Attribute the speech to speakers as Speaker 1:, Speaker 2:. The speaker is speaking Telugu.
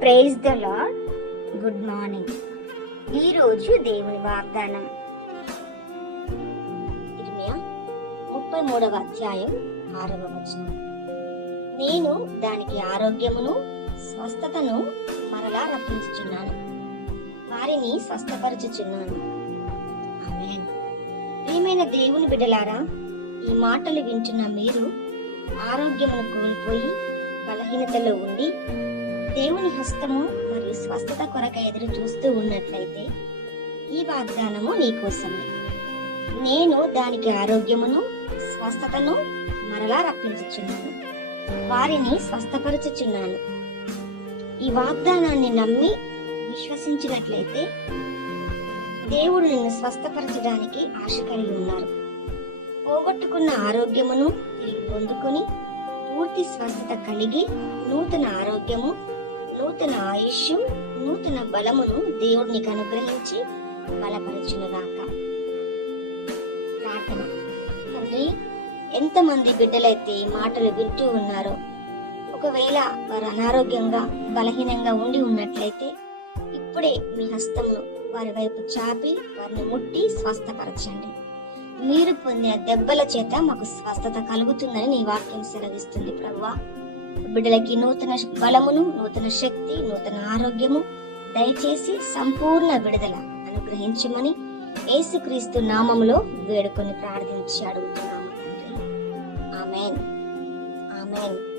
Speaker 1: Praise the Lord good morning ఈరోజు దేవుని వాగ్దానం. ఇర్మియా ముప్పై మూడవ అధ్యాయం ఆరవ వచనం. నేను దానికి ఆరోగ్యమును స్వస్థతను మరలా రప్పించుచున్నాను. వారిని స్వస్థపరచుచున్నాను. ఆమేన్. ప్రియమైన దేవుని బిడ్డలారా ఈ మాటలు వింటున్న మీరు ఆరోగ్యమును కోల్పోయి బలహీనతలో ఉండి దేవుని హస్తము మరియు స్వస్థత కొరక ఎదురు చూస్తూ ఉన్నట్లయితే ఈ వాగ్దానము నీకోసమే నేను దానికి ఆరోగ్యమును స్వస్థతను మరలా రప్పించుచున్నాను. వారిని స్వస్థపరచుచున్నాను. ఈ వాగ్దానాన్ని నమ్మి విశ్వసించినట్లయితే దేవుడు నిన్ను స్వస్థపరచడానికి ఆశ కలిగి ఉన్నారు. పోగొట్టుకున్న ఆరోగ్యమును తిరిగి పొందుకొని పూర్తి స్వస్థత కలిగి నూతన ఆరోగ్యము నూతన ఆయుష్యం నూతన బలమును దేవుడు నీకు అనుగ్రహించి బలపరచునుగాక. ప్రార్థన. తండ్రి ఎంతమంది బిడ్డలైతే ఈ మాటలు వింటూ ఉన్నారో ఒకవేళ వారు అనారోగ్యంగా బలహీనంగా ఉండి ఉన్నట్లయితే ఇప్పుడే మీ హస్తమును వారి వైపు చాపి వారిని ముట్టి స్వస్థపరచండి. మీరు పొందిన దెబ్బల చేత మాకు స్వస్థత కలుగుతుందని నీ వాక్యం సెలవిస్తుంది ప్రభువా. బిడ్డలకి నూతన బలమును నూతన శక్తి నూతన ఆరోగ్యము దయచేసి సంపూర్ణ విడుదల అనుగ్రహించమని యేసుక్రీస్తు నామములో వేడుకొని ప్రార్థించి అడుగుతున్నాము తండ్రి. ఆమెన్. ఆమెన్.